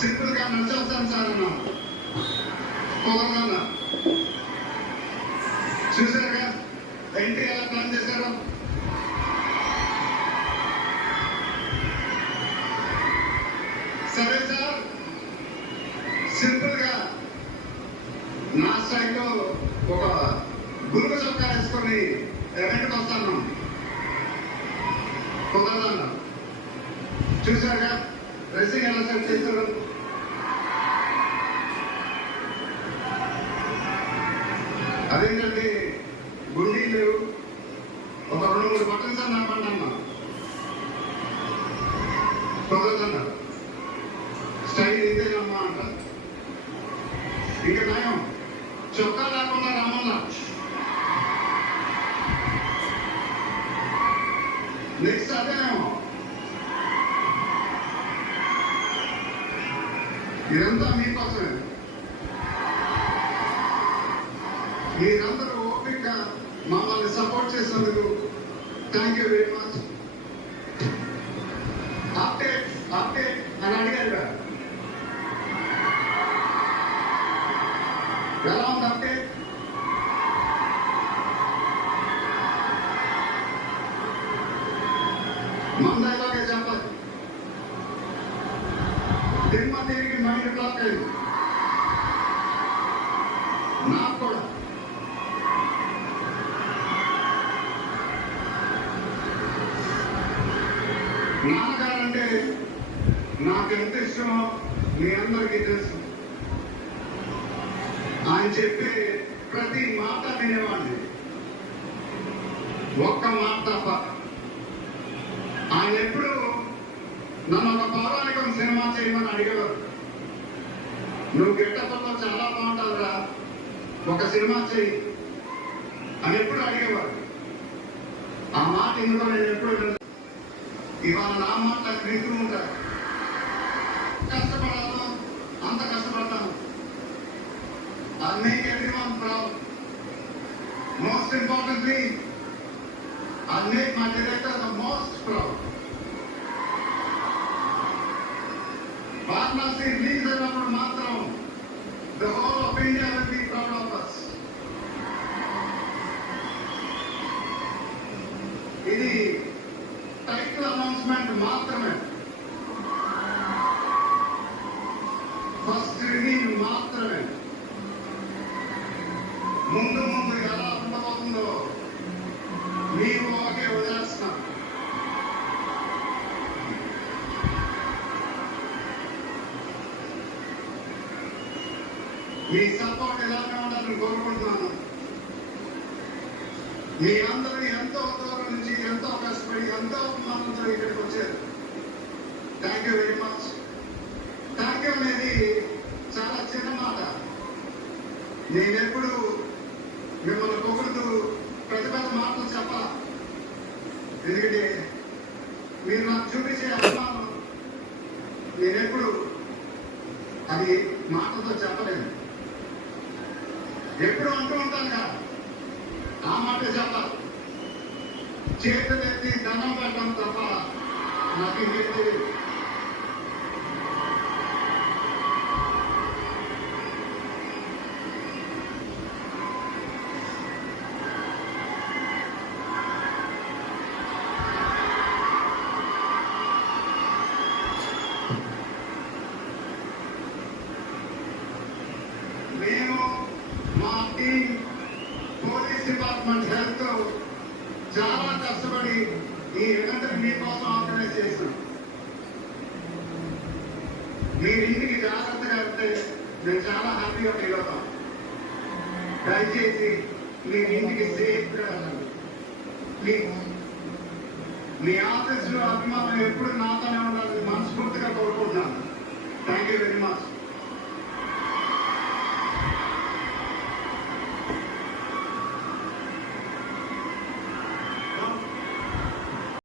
Simple గా నడిచేస్తాను sir అన్నా. కుదరదన్నా. చూసారుగా ఎంట్రీ ఎలా ప్లాన్ చేశారు. సరే సార్, సింపుల్ గా నా స్టైల్లో ఒక గురువు చొక్కా వేసుకొని ఎవెంట్కి వస్తాను. కుదరదన్నా. చూసారుగా డ్రెస్సింగ్ ఎలా సెట్ చేశారు. అదేంటంటే గుండీలు ఒక 2-3 బట్టన్స్ అన్నా పండన్నా. కుదరదన్నా. స్టైల్ ఇదేనమ్మా అంట. ఇంకా నయం చొక్కా లేకుండా రామన్నా. నెక్స్ట్ అదేనేమో. ఇదంతా మీకోసమే. మీరందరూ ఓపికగా మమ్మల్ని సపోర్ట్ చేసినందుకు thank you very much. Update update అని అడిగారు. ఎలా ఉంది అప్డేట్? మందైలాగే చెప్పాలి. తిమ్మ తిరిగి మైండ్ బ్లాక్ అయింది. నాకు కూడా. నాన్నగారంటే నాకు ఎంత ఇష్టమో మీ అందరికీ తెలుసు. ఆయన చెప్పే ప్రతి మాట వినేవాడిని, ఒక్క మాట తప్ప. ఆయన ఎప్పుడు నన్ను ఒక పౌరాణికం సినిమా చేయమని అడిగేవారు. నువ్వు గెట్టపల్లో చాలా బాగుంటుందిరా, ఒక సినిమా చేయి అని ఎప్పుడు అడిగేవారు. ఆ మాట ఇందులో నేను ఎప్పుడు ఇవాళ నా మాట వింటూ ఉంటాను. కష్టపడాలో అంత కష్టపడతాను. I make everyone proud. Most importantly, I make my director the most proud. Varanasi release అయినప్పుడు మాత్రం the whole of India will be proud of us. ఇది టైటిల్ అనౌన్స్మెంట్ మాత్రమే, ఫస్ట్ రివ్యూ మాత్రమే. ముందు ముందు ఎలా ఉండబోతుందో మీరు ఒకే వదిలేస్తున్నారు. మీ సపోర్ట్ ఎలానే ఉండాలని కోరుకుంటున్నాను. మీ అందరూ ఎంతో దూరం నుంచి ఎంతో కష్టపడి ఎంతో అభిమానంతో ఇక్కడికి వచ్చారు. Thank you very much. Thank you అనేది చాలా చిన్న మాట. నేనెప్పుడు మిమ్మల్ని పొగుడుతూ పెద్ద పెద్ద మాటలు చెప్పాలా. ఎందుకంటే మీరు నాకు చూపించే అభిమానం నేనెప్పుడు అది మాటలతో చెప్పలేను. ఎప్పుడు అంటూ ఉంటాను కదా, ఆ మాట చెప్పాలి. చేతులెత్తి దండం పెట్టడం తప్ప నాకు ఇంకేం తెలియదు. మేము మా టీం పోలీస్ డిపార్ట్మెంట్ హెల్త్ చాలా కష్టపడి ఈ ఈవెంట్ మీకోసం ఆర్గనైజ్ చేస్తాం. మీరు ఇంటికి జాగ్రత్తగా వెళ్తే మేము చాలా హ్యాపీగా ఫీల్ అవుతాం. దయచేసి మీరు ఇంటికి సేఫ్గా వెళ్ళండి ప్లీజ్. మీ ఆఫీసులో అభిమానం ఎప్పుడు నాతోనే ఉండాలని మనస్ఫూర్తిగా కోరుకుంటున్నాను. Thank you very much.